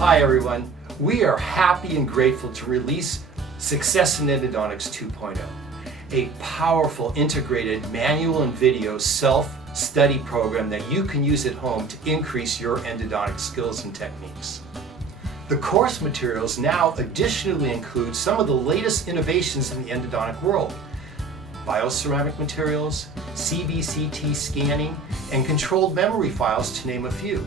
Hi everyone, we are happy and grateful to release Success in Endodontics 2.0, a powerful integrated manual and video self-study program that you can use at home to increase your endodontic skills and techniques. The course materials now additionally include some of the latest innovations in the endodontic world: bioceramic materials, CBCT scanning, and controlled memory files, to name a few.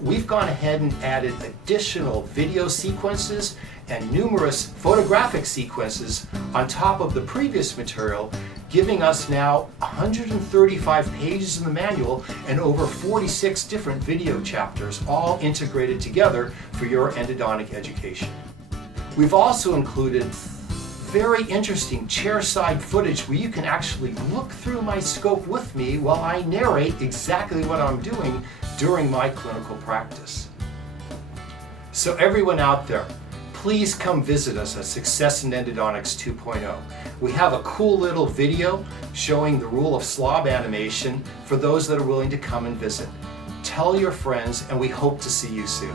We've gone ahead and added additional video sequences and numerous photographic sequences on top of the previous material, giving us now 135 pages in the manual and over 46 different video chapters, all integrated together for your endodontic education. We've also included very interesting chair-side footage where you can actually look through my scope with me while I narrate exactly what I'm doing during my clinical practice. So everyone out there, please come visit us at Success in Endodontics 2.0. We have a cool little video showing the rule of slob animation for those that are willing to come and visit. Tell your friends, and we hope to see you soon.